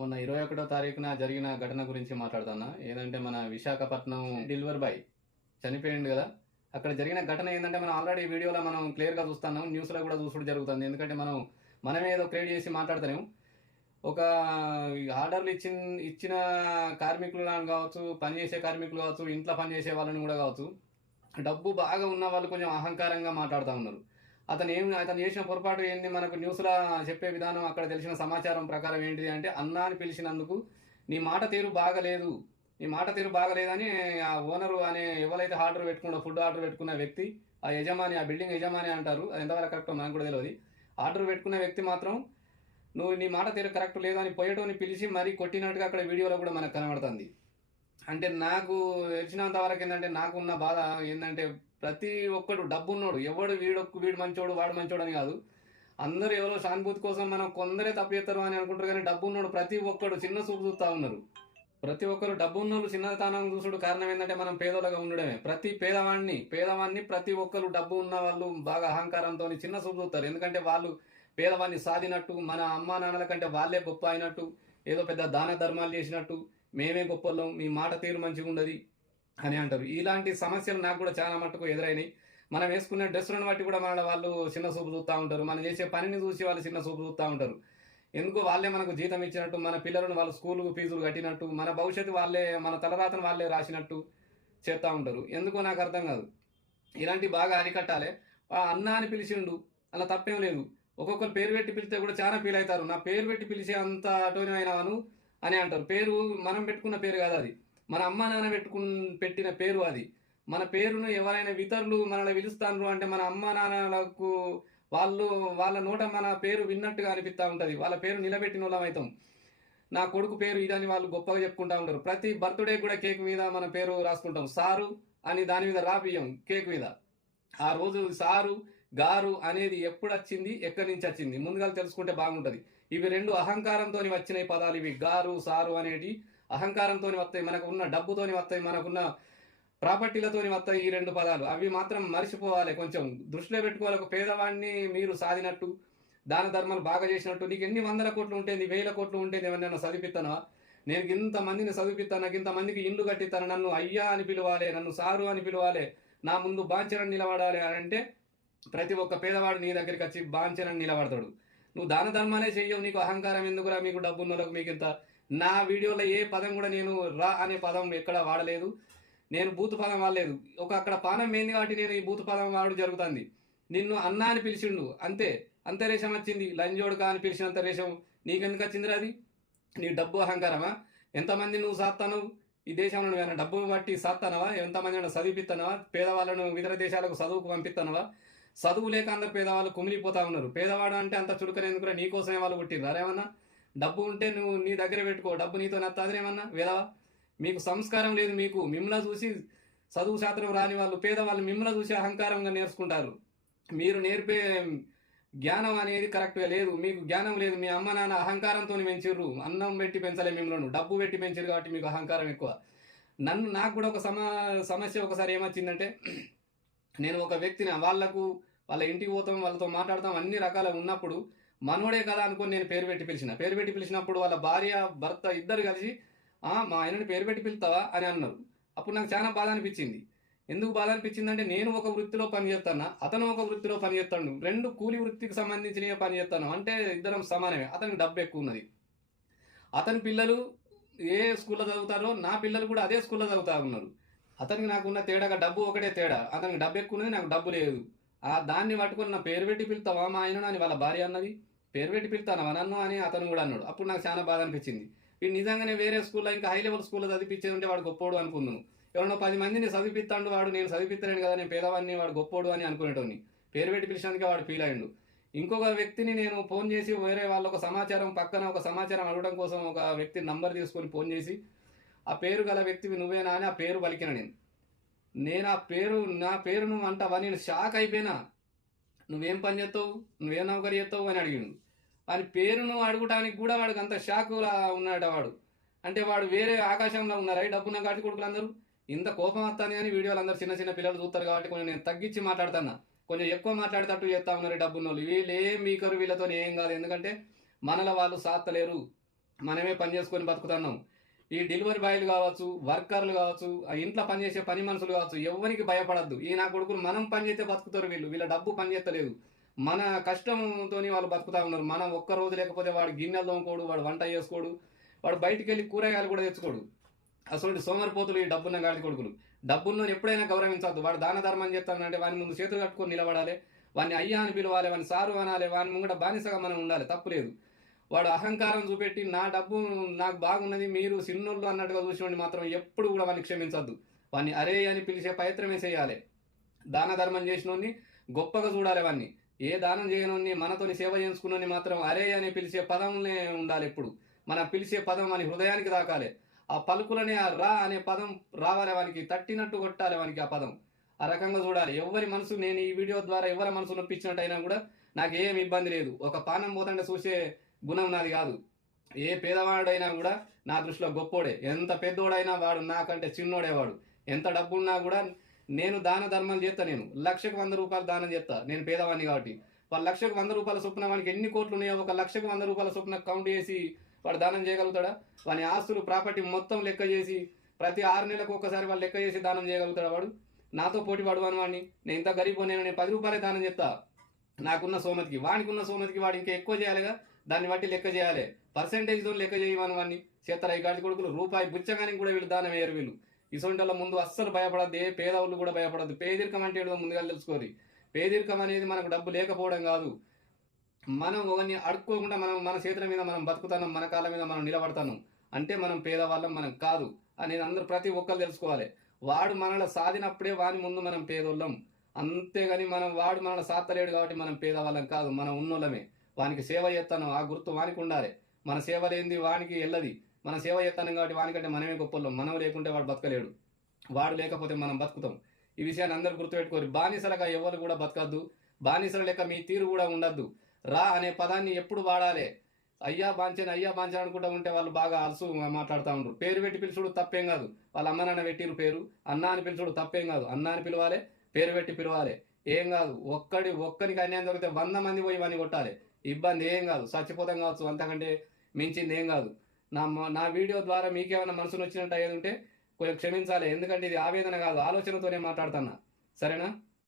మొన్న 21వ తారీఖున జరిగిన ఘటన గురించి మాట్లాడుతున్నా. ఏదంటే మన విశాఖపట్నం డెలివరీ బాయ్ చనిపోయిండు కదా! అక్కడ జరిగిన ఘటన ఏందంటే మనం ఆల్రెడీ వీడియోలో మనం క్లియర్‌గా చూస్తున్నాం. న్యూస్‌లో కూడా చూసుడు జరుగుతుంది. ఎందుకంటే మనమే ఏదో క్రియేట్ చేసి మాట్లాడతలేము. ఒక ఆర్డర్‌లు ఇచ్చిన కార్మికులను కావచ్చు, పనిచేసే కార్మికులు కావచ్చు, ఇంట్లో పనిచేసే వాళ్ళని కూడా కావచ్చు, డబ్బు బాగా ఉన్న వాళ్ళు కొంచెం అహంకారంగా మాట్లాడుతా ఉన్నారు. అతను చేసిన పొరపాటు ఏంది మనకు న్యూస్‌లో చెప్పే విధానం అక్కడ తెలిసిన సమాచారం ప్రకారం ఏంటిది అంటే, అన్నా అని పిలిచినందుకు నీ మాట తీరు బాగాలేదు. నీ మాట తీరు బాగాలేదని ఆ ఓనరు అనే ఎవరైతే ఫుడ్ ఆర్డర్ పెట్టుకున్న వ్యక్తి, ఆ యజమాని, ఆ బిల్డింగ్ యజమాని అంటారు. అది ఎంతవరకు కరెక్టో మనకు కూడా తెలవది. ఆర్డర్ పెట్టుకున్న వ్యక్తి మాత్రం నువ్వు నీ మాట తీరు కరెక్ట్ లేదని పోయేటోని పిలిచి మరీ కొట్టినట్టుగా అక్కడ వీడియోలో కూడా మనకు కనబడుతుంది. అంటే నాకు తెలిసినంత వరకు ఏందంటే, నాకున్న బాధ ఏందంటే, ప్రతి ఒక్కడు డబ్బున్నోడు ఎవడు వీడు మంచోడు, వాడు మంచోడు అని కాదు. అందరూ ఎవరో సానుభూతి కోసం మనం కొందరే తప్పు చేస్తారు అని అనుకుంటారు కానీ, డబ్బున్నోడు ప్రతి ఒక్కడు చిన్న చూపు చూస్తా ఉన్నారు. ప్రతి ఒక్కరు డబ్బున్నోళ్ళు చిన్నతనం చూసుడు కారణం ఏంటంటే, మనం పేదోళ్ళగా ఉండడమే. ప్రతి పేదవాన్ని ప్రతి ఒక్కరు డబ్బు ఉన్న వాళ్ళు బాగా అహంకారంతో చిన్న చూపు చూస్తారు. ఎందుకంటే వాళ్ళు పేదవాన్ని సాధినట్టు, మన అమ్మా నాన్నల కంటే వాళ్ళే గొప్ప అయినట్టు, ఏదో పెద్ద దాన ధర్మాలు చేసినట్టు, మేమే గొప్పలం, మీ మాట తీరు మంచిగా ఉండదు అని అంటారు. ఇలాంటి సమస్యలు నాకు కూడా చాలా మట్టుకు ఎదురైనాయి. మనం వేసుకునే డ్రెస్సులను బట్టి కూడా వాళ్ళు చిన్న చూపు చూస్తూ ఉంటారు. మనం చేసే పనిని చూసి వాళ్ళు చిన్న చూపు చూస్తూ ఉంటారు. ఎందుకు వాళ్ళే మనకు జీతం ఇచ్చినట్టు, మన పిల్లలను వాళ్ళ స్కూల్ ఫీజులు కట్టినట్టు, మన భవిష్యత్తు వాళ్ళే, మన తలరాతను వాళ్ళే రాసినట్టు చేస్తూ ఉంటారు. ఎందుకో నాకు అర్థం కాదు. ఇలాంటివి బాగా అరికట్టాలి. అన్న అని పిలిచిండు, అలా తప్పేం లేదు. ఒక్కొక్కరు పేరు పెట్టి పిలిస్తే కూడా చాలా ఫీల్ అవుతారు. నా పేరు పెట్టి పిలిచే అంత అటోని అయినాను అని అంటారు. పేరు మనం పెట్టుకున్న పేరు కాదు అది. మన అమ్మ నాన్న పెట్టిన పేరు అది. మన పేరును ఎవరైనా ఇతరులు మనల్ని పిలుస్తారు అంటే మన అమ్మ నాన్నలకు వాళ్ళ నోట మన పేరు విన్నట్టుగా అనిపిస్తూ ఉంటుంది. వాళ్ళ పేరు నిలబెట్టిన వాళ్ళం అవుతాం. నా కొడుకు పేరు ఇదని వాళ్ళు గొప్పగా చెప్పుకుంటూ ఉంటారు. ప్రతి బర్త్డే కూడా కేక్ మీద మన పేరు రాసుకుంటాం. సారు అని దాని మీద రాపియం కేక్ మీద. ఆ రోజు సారు గారు అనేది ఎప్పుడు వచ్చింది, ఎక్కడి నుంచి వచ్చింది ముందుగా తెలుసుకుంటే బాగుంటుంది. ఇవి రెండు అహంకారంతో వచ్చినాయి పదాలు. ఇవి గారు సారు అనేటి అహంకారంతో వస్తాయి, మనకు ఉన్న డబ్బుతోని వస్తాయి, మనకున్న ప్రాపర్టీలతోని వస్తాయి. ఈ రెండు పదాలు అవి మాత్రం మర్చిపోవాలి, కొంచెం దృష్టిలో పెట్టుకోవాలి. ఒక పేదవాడిని మీరు సాధినట్టు, దాన ధర్మాలు బాగా చేసినట్టు, నీకు ఎన్ని వందల కోట్లు ఉంటుంది, వేల కోట్లు ఉంటుంది, ఏమన్నా చదివిస్తానా? నేను ఇంతమందిని చదివిస్తాను, నాకు ఇంతమందికి ఇల్లు కట్టిస్తాను, నన్ను అయ్యా అని పిలవాలి, నన్ను సారు అని పిలవాలి, నా ముందు బాంచనని నిలబడాలి అని అంటే ప్రతి ఒక్క పేదవాడు నీ దగ్గరికి వచ్చి బాంచనని నిలబడతాడు. నువ్వు దాన ధర్మాలే చెయ్యవు, నీకు అహంకారం ఎందుకురా, మీకు డబ్బున్నోళ్ళకు మీకు ఇంత. నా వీడియోలో ఏ పదం కూడా నేను రా అనే పదం ఎక్కడ వాడలేదు, నేను బూతు పదం వాడలేదు. అక్కడ పానం ఏంది కాబట్టి నేను ఈ బూతు పదం వాడు జరుగుతుంది. నిన్ను అన్నా అని పిలిచిండు అంతే, అంతే రేషం వచ్చింది. లంజోడుకా అని పిలిచినంత రేషం నీకెందుకు వచ్చిందిరా? అది నీ డబ్బు అహంకారమా? ఎంతమంది నువ్వు సాత్తానవు ఈ దేశంలో? నువ్వు డబ్బు బట్టి సాత్తానవా? ఎంతమంది చదివిపిస్తానవా? పేదవాళ్ళను ఇతర దేశాలకు చదువుకు పంపిస్తానవా? చదువు లేక అందరు పేదవాళ్ళు కుమిలిపోతా ఉన్నారు. పేదవాడు అంటే అంత చురుకనేందుకు నీకోసమే వాళ్ళు పుట్టిండ్రు. అరేమన్నా డబ్బు ఉంటే నువ్వు నీ దగ్గర పెట్టుకో, డబ్బు నీతో నత్తాదిరేమన్నా వేదవా? మీకు సంస్కారం లేదు. మిమ్మల్ని చూసి చదువు శాస్త్రం రాని వాళ్ళు, పేదవాళ్ళు మిమ్మల్ని చూసి అహంకారంగా నేర్చుకుంటారు. మీరు నేర్పే జ్ఞానం అనేది కరెక్ట్గా లేదు. మీకు జ్ఞానం లేదు. మీ అమ్మ నాన్న అహంకారంతో పెంచిర్రు. అన్నం పెట్టి పెంచలే మిమ్మల్ని, డబ్బు పెట్టి పెంచారు కాబట్టి మీకు అహంకారం ఎక్కువ. నాకు కూడా ఒక సమస్య ఒకసారి ఏమొచ్చిందంటే, నేను ఒక వ్యక్తిని వాళ్ళ ఇంటికి పోతాం, వాళ్ళతో మాట్లాడతాం, అన్ని రకాల ఉన్నప్పుడు మనోడే కదా అనుకొని నేను పేరు పెట్టి పిలిచినప్పుడు వాళ్ళ భార్య భర్త ఇద్దరు కలిసి మా ఆయనని పేరు పెట్టి పిలుతావా అని అన్నారు. అప్పుడు నాకు చాలా బాధ అనిపించింది. ఎందుకు బాధ అనిపించిందంటే, నేను ఒక వృత్తిలో పనిచేస్తాను, అతను ఒక వృత్తిలో పనిచేస్తాడు, రెండు కూలి వృత్తికి సంబంధించిన పని చేస్తాను అంటే ఇద్దరం సమానమే. అతనికి డబ్బు ఎక్కువ ఉన్నది. అతని పిల్లలు ఏ స్కూల్లో చదువుతారో నా పిల్లలు కూడా అదే స్కూల్లో చదువుతా ఉన్నారు. అతనికి నాకున్న తేడాగా డబ్బు ఒకటే తేడా. అతనికి డబ్బు ఎక్కువ ఉన్నది, నాకు డబ్బు లేదు. దాన్ని పట్టుకొని నా పేరు పెట్టి పిలుతావా మా ఆయన అని వాళ్ళ భార్య అన్నది. పేరు పెట్టి పిలుతానవా నన్ను అని అతను కూడా అన్నాడు. అప్పుడు నాకు చాలా బాధ అనిపించింది. వీడు నిజంగానే వేరే స్కూల్లో, ఇంకా హై లెవెల్ స్కూల్లో చదివించేది ఉంటే వాడు గొప్పోడు అనుకుందును. ఎవరినో 10 మందిని చదివిస్తాడు వాడు, నేను చదివిస్తలేను కదా, నేను పేదవాడిని, వాడు గొప్పోడు అని అనుకునేటోని. పేరు పెట్టి పిలిచినందుకే వాడు ఫీల్ అయ్యిండు. ఇంకొక వ్యక్తిని నేను ఫోన్ చేసి వేరే వాళ్ళ పక్కన ఒక సమాచారం అడగడం కోసం ఒక వ్యక్తి నంబర్ తీసుకొని ఫోన్ చేసి, ఆ పేరు గల వ్యక్తివి నువ్వేనా అని ఆ పేరు పలికిన నేను నా పేరు నువ్వు అంటావా? నేను షాక్ అయిపోయినా. నువ్వేం పని చేస్తావు, నువ్వేం నౌకరీ చేస్తావు అని అడిగిండు. వాని పేరును అడగటానికి కూడా వాడికి అంత షాకులా ఉన్నాడు వాడు. అంటే వాడు వేరే ఆకాశంలో ఉన్నారా ఈ డబ్బున్న గాటి కొడుకులు అందరూ? ఇంత కోపం వస్తాను కానీ వీడియోలు అందరూ చిన్న చిన్న పిల్లలు చూస్తారు కాబట్టి కొంచెం నేను తగ్గించి మాట్లాడుతున్నా. కొంచెం ఎక్కువ మాట్లాడేటట్టు చేస్తా ఉన్నారు ఈ డబ్బున్నోళ్ళు. వీళ్ళు ఏం మీకరు, వీళ్ళతో ఏం కాదు. ఎందుకంటే మనలో వాళ్ళు సాత్తలేరు. మనమే పని చేసుకొని బతుకుతున్నాం. ఈ డెలివరీ బాయ్లు కావచ్చు, వర్కర్లు కావచ్చు, ఆ ఇంట్లో పనిచేసే పని మనుషులు కావచ్చు, ఎవరికి భయపడద్దు. ఈ నా కొడుకులు మనం పని చేస్తే బతుకుతారు వీళ్ళు. వీళ్ళ డబ్బు పని చేస్తలేదు. మన కష్టంతోని వాళ్ళు బతుకుతా ఉన్నారు. మనం ఒక్క రోజు లేకపోతే వాడు గిన్నెలు తోముకోడు, వాడు వంట చేసుకోడు, వాడు బయటికి వెళ్ళి కూరగాయలు కూడా తెచ్చుకోడు. అసలు సోమరిపోతులు ఈ డబ్బున్న గాడి కొడుకులు. డబ్బున్న ఎప్పుడైనా గౌరవించద్దు. వాడు దాన ధర్మం చేస్తానంటే వాని ముందు చేతులు కట్టుకొని నిలబడాలి, వాడిని అయ్యా అని పిలవాలి, వాడిని సారు అనాలి, వాని ముంగట బానిసగా మనం ఉండాలి. తప్పులేదు. వాడు అహంకారం చూపెట్టి నా డబ్బు నాకు బాగున్నది మీరు సిన్నోళ్ళు అన్నట్టుగా చూసినోడిని మాత్రం ఎప్పుడు కూడా వాడిని క్షమించద్దు. వాడిని అరే అని పిలిచే ప్రయత్నమే చేయాలి. దాన ధర్మం చేసినోడిని గొప్పగా చూడాలి. వాడిని ఏ దానం చేయనోడిని మనతోని సేవ చేసుకున్నోని మాత్రం అరే అని పిలిచే పదంనే ఉండాలి. ఎప్పుడు మన పిలిచే పదం వాని హృదయానికి దాకాలి. ఆ పలుకులనే ఆ రా అనే పదం రావాలి, వానికి తట్టినట్టు కొట్టాలి వానికి ఆ పదం. ఆ రకంగా చూడాలి. ఎవరి మనసు నేను ఈ వీడియో ద్వారా ఎవరి మనసు నొప్పించినట్టయినా కూడా నాకు ఏం ఇబ్బంది లేదు. ఒక పానం పోతుంటే చూసే గుణం నాది కాదు. ఏ పేదవాడైనా కూడా నా దృష్టిలో గొప్పోడే. ఎంత పెద్దోడైనా వాడు నాకంటే చిన్నోడే. వాడు ఎంత డబ్బున్నా కూడా నేను దాన ధర్మాలు చేస్తా. నేను లక్షకు 100 రూపాయలు దానం చేస్తా. నేను పేదవాడిని కాబట్టి. వాళ్ళ లక్షకు 100 రూపాయల చొప్పున వానికి ఎన్ని కోట్లు ఉన్నాయో ఒక లక్షకు 100 రూపాయల చొప్పున కౌంట్ చేసి వాడు దానం చేయగలుగుతాడా? వాని ఆస్తులు ప్రాపర్టీ మొత్తం లెక్క చేసి ప్రతి 6 నెలలకు ఒకసారి వాళ్ళు లెక్క చేసి దానం చేయగలుగుతాడా? వాడు నాతో పోటీ పడవాను వాడిని. నేను ఇంత గరీబ్, నేను 10 రూపాయలే దానం చేస్తా. నాకున్న సోమతికి వానికి ఉన్న సోమతికి వాడు ఇంకా ఎక్కువ చేయాలిగా. దాన్ని బట్టి లెక్క చేయాలి. పర్సెంటేజ్తో లెక్క చేయమని వాడిని చేస్తారు. ఈ గాడి కొడుకులు రూపాయి బుచ్చగానికి కూడా వీళ్ళు దానం వేయరు. వీళ్ళు ఇసొంటల ముందు అస్సలు భయపడద్దు. ఏ పేదవాళ్ళు కూడా భయపడద్దు. పేదరికం అంటే ఏదో ముందుగా తెలుసుకోరు. పేదరికం అనేది మనకు డబ్బు లేకపోవడం కాదు. మనం ఒకరిని అడుక్కోకుండా మనం మన చేతుల మీద మనం బతుకుతున్నాం, మన కాళ్ళ మీద మనం నిలబడతాం అంటే మనం పేదవాళ్ళం మనం కాదు అనేది అందరూ ప్రతి ఒక్కరు తెలుసుకోవాలి. వాడు మనల్ని సాధినప్పుడే వాని ముందు మనం పేదోళ్ళం. అంతేగాని వాడు మనల్ని సాధలేడు కాబట్టి మనం పేదవాళ్ళం కాదు, మనం ఉన్నోళ్ళమే. వానికి సేవ చేస్తాను ఆ గుర్తు వానికి ఉండాలి. మన సేవ లేనిది వానికి వెళ్ళది. మన సేవ చేస్తాను కాబట్టి వానికంటే మనమే గొప్పలం. మనం లేకుంటే వాడు బతకలేడు. వాడు లేకపోతే మనం బతుకుతాం. ఈ విషయాన్ని అందరూ గుర్తుపెట్టుకోరు. బానిసలుగా ఎవరు కూడా బతకద్దు. బానిసల లెక్క మీ తీరు కూడా ఉండద్దు. రా అనే పదాన్ని ఎప్పుడు వాడాలి. అయ్యా బాంచని అనుకుంటా ఉంటే వాళ్ళు బాగా అలసు మాట్లాడుతూ ఉంటారు. పేరు పెట్టి పిలుచుడు తప్పేం కాదు. వాళ్ళ అమ్మ నాన్న పెట్టిరు పేరు. అన్న అని పిలుచుడు తప్పేం కాదు. అన్న అని పిలవాలి, పేరు పెట్టి పిలవాలి, ఏం కాదు. ఒక్కరికి అన్యాయం జరిగితే 100 మంది పోయి వాడిని కొట్టాలి. ఇబ్బంది ఏం కాదు. చచ్చిపోతాం కావచ్చు, అంతకంటే మించింది ఏం కాదు. నా వీడియో ద్వారా మీకేమైనా మనసును వచ్చినట్టు అయ్యేది ఉంటే కొంచెం క్షమించాలి. ఎందుకంటే ఇది ఆవేదన కాదు, ఆలోచనతోనే మాట్లాడుతున్నా. సరేనా?